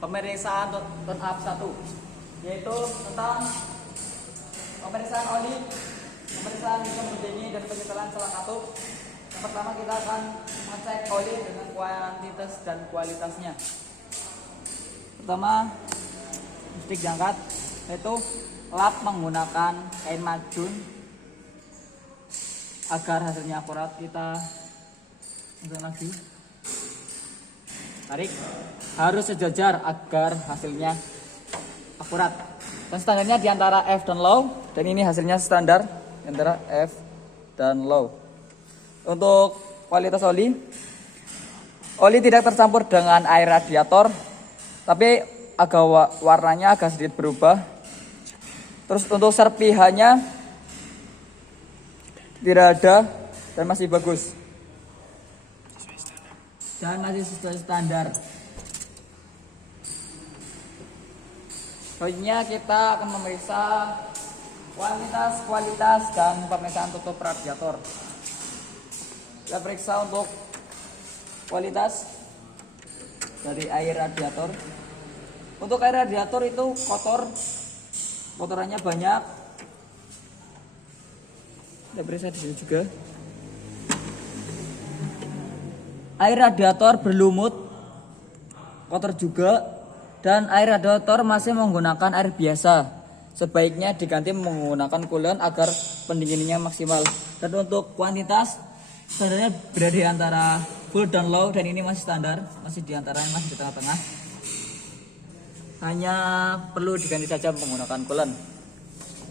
pemeriksaan turn up 1, yaitu tentang pemeriksaan oli, pemeriksaan sistem begini dan penyetelan selang katup. Yang pertama kita akan mengecek oli dengan kuantitas dan kualitasnya. Pertama, stick diangkat, yaitu lap menggunakan kain macun agar hasilnya akurat. Kita untuk lagi tarik, harus sejajar agar hasilnya akurat. Dan standarnya di antara F dan low, dan ini hasilnya standar di antara F dan low. Untuk kualitas oli tidak tercampur dengan air radiator, tapi warnanya agak sedikit berubah. Terus untuk serpihannya tidak ada dan masih bagus. Dan masih sesuai standar. Selanjutnya kita akan memeriksa kualitas dan pemeriksaan tutup radiator. Kita periksa untuk kualitas dari air radiator. Untuk air radiator itu kotorannya banyak. Kita periksa di sini juga. Air radiator berlumut, kotor juga, dan air radiator masih menggunakan air biasa. Sebaiknya diganti menggunakan coolant agar pendinginannya maksimal. Dan untuk kuantitas, standarnya berada di antara full dan low, dan ini masih standar, masih di antaranya, masih di tengah-tengah. Hanya perlu diganti saja menggunakan coolant.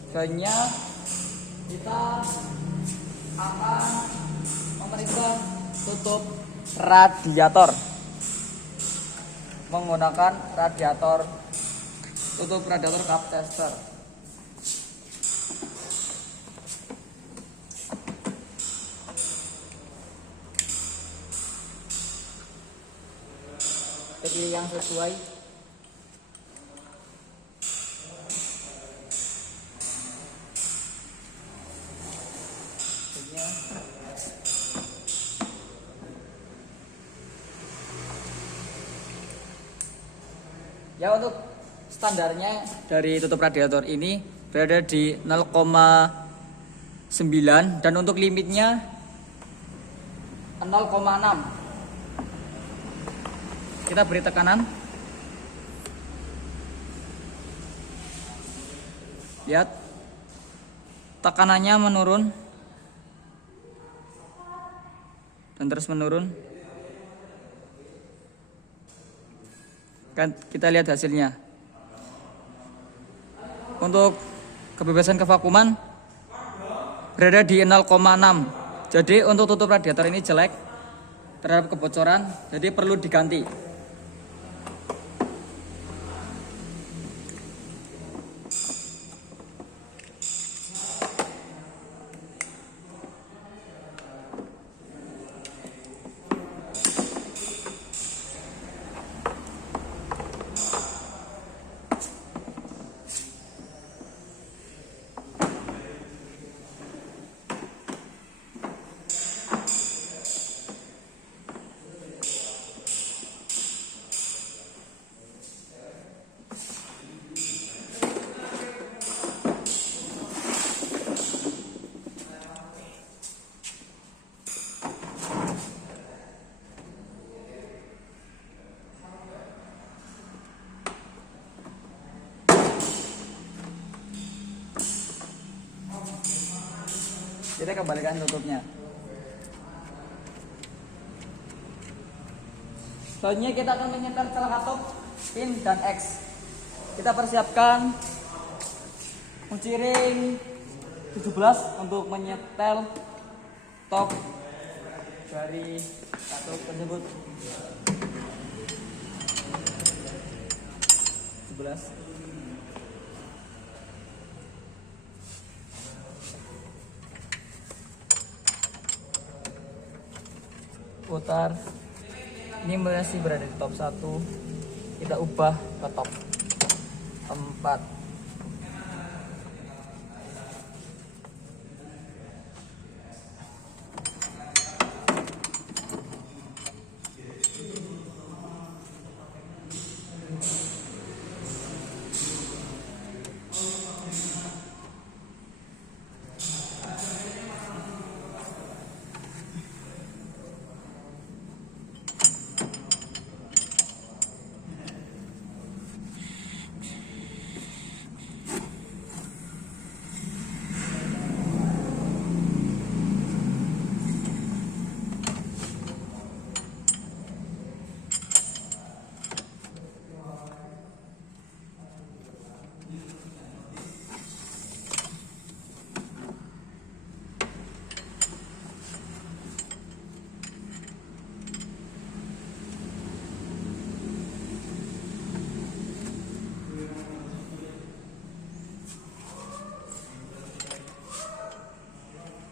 Selanjutnya kita akan memeriksa tutup radiator menggunakan tutup radiator cup tester. Pilih yang sesuai. Ya, untuk standarnya dari tutup radiator ini berada di 0,9 dan untuk limitnya 0,6. Kita beri tekanan. Lihat, tekanannya menurun dan terus menurun. Kan kita lihat hasilnya. Untuk kebebasan kevakuman berada di 0,6. Jadi untuk tutup radiator ini jelek terhadap kebocoran, jadi perlu diganti. Kita kembalikan tutupnya. Selanjutnya kita akan menyetel selang katup, pin dan X. Kita persiapkan kunci ring 17 untuk menyetel top dari katup tersebut. 17. Putar. Ini masih berada di top 1. Kita ubah ke top 4.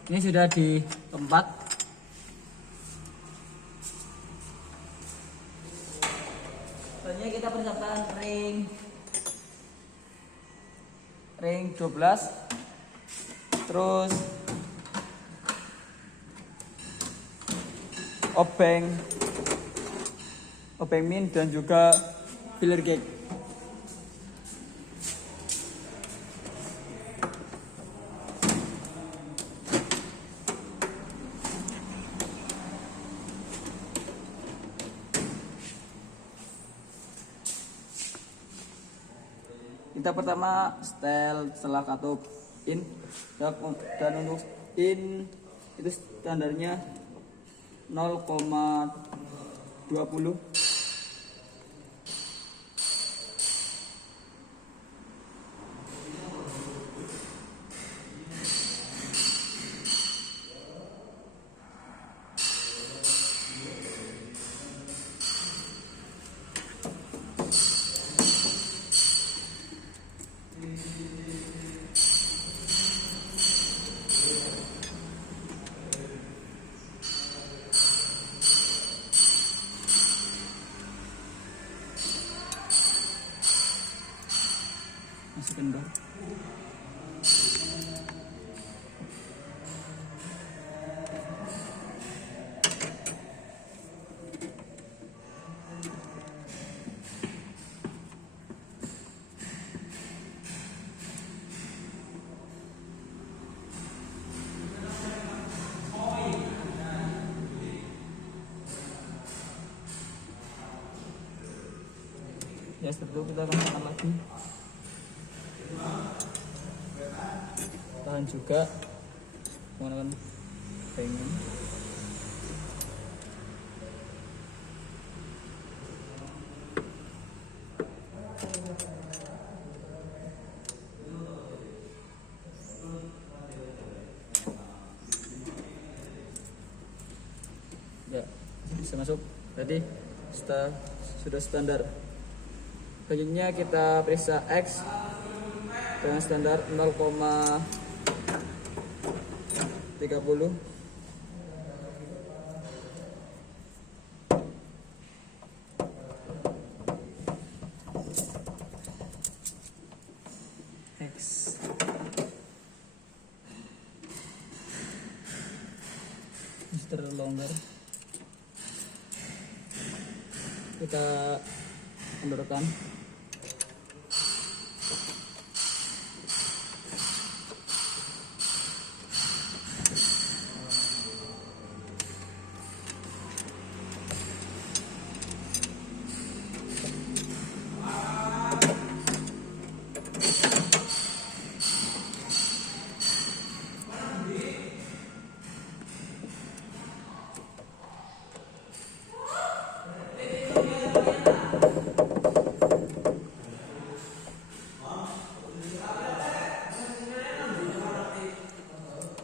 Ini sudah di tempat. Selanjutnya kita persiapkan ring 12, terus obeng min dan juga filler gate. Kita pertama setel setelah katup in, dan untuk in itu standarnya 0,20. Masukin bar. Ya, setelah itu kita akan tekan lagi. Tahan juga menggunakan pengen. Ya, bisa masuk. Tadi sudah standar. Selanjutnya kita periksa X dengan standar 0,30. X Mr. Longer. Kita kendorkan.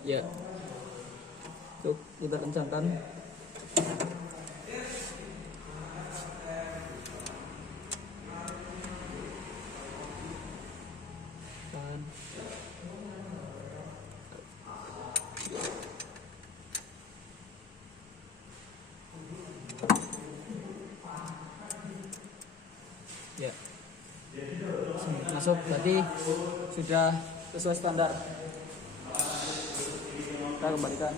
Ya, tuh kita kencangkan. Ya, masuk. Tadi sudah sesuai standar. Kita kembalikan.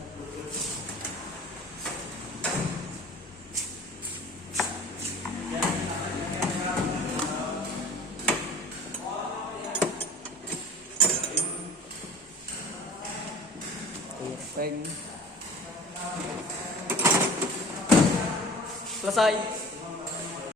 Selesai.